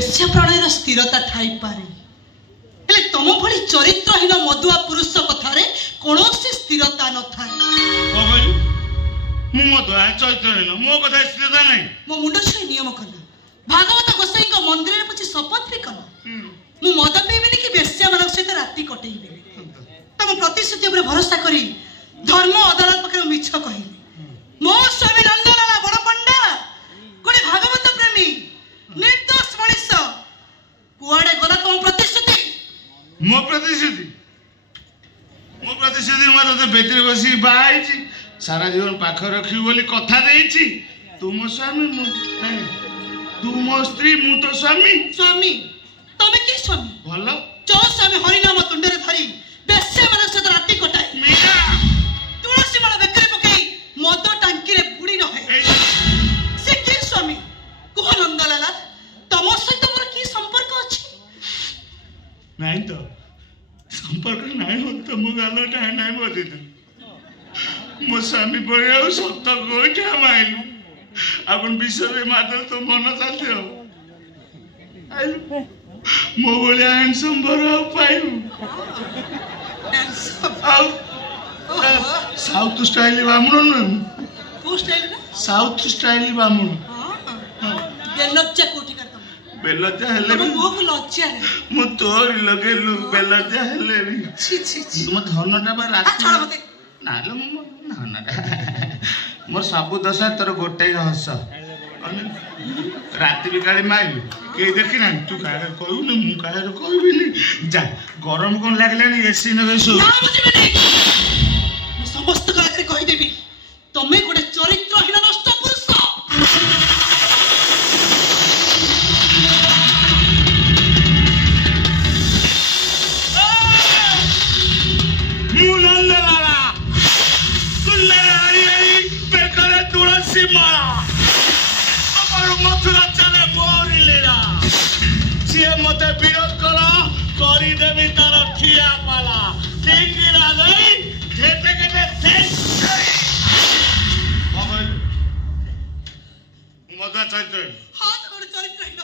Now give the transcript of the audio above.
से प्रणयर स्थिरता थाई पारे हेले तुम भली चरित्रहीन मदुआ पुरुष कथारे कौन स्थिरता न थाए। मु मदुआ चरित्रहीन मो कथा स्थिरता नहीं। मो मुंड छुई नियम कला भागवत गोसाई मंदिर में पची शपथ भी कला मु मद पीबिनी कि बेश्या मान सहित राति कटेइबे तुम प्रतिश्रुति उपर भरोसा करी धर्म अदालत पक्ष मिछ कहले मो स्वामी नंदलाला बड़ पंडा गोटे भागवत प्रेमी निर्दोष मनीष कुआडे गला तुम प्रतिश्रुति मो प्रतिश्रुति मत तो बेतरे बसी बाई सारा जीवन पाख रखी बोली कथा देछि तुम स्वामी तू मो स्त्री मु तो स्वामी स्वामी तमे की स्वामी भलो जो स्वामी हरिनाम तुंडरे धरी बेश्या मान सहित राति कटाई मीरा तुलसी माला बेकरे पकई मद टांकी रे बुड़ी रहे से की स्वामी कुह नंदलाला तम सहित मोर की संपर्क अछि नहीं तो संपर्क नहीं हो तो मो गालो टाइ नहीं बोदी मो स्वामी पड़े सत्य गोइठा माइलु अपन विश्व मात्र तो मन चाहते हो आइलु मो बोलिया हैंडसम बरो पाइलु साउथ स्टाइल बामुन न को स्टाइल ना साउथ स्टाइल बामुन बेलज्जा कोठी कर बेलज्जा हेले मो को लज्जा रे मु तोरी लगेलु बेलज्जा हेले री छी छी छी तुम धनटा बा रात छोड़ मते नालो मो धनटा मोर सब दशा तोर गोटे हस राति बिकाली माइलु के देखि ना तू काहे कहू न मु काहे कहबिनी जा गरम कोन लागलानी एसी नगे सो ना बुझिबे नहीं मु समस्त काहे कहि देबी तमे गोटे चरित्रहीन नष्ट पुरुष मुनंदलाला सुल्लारी बेकरे तुलसी माला और मथुरा चले बोरी लेला जे मते विरोध कला करी देबी तार ठिया पाला ठीक ना गई ठेपे के शेष मदुआ चरित्र हां तो चरित्रहीन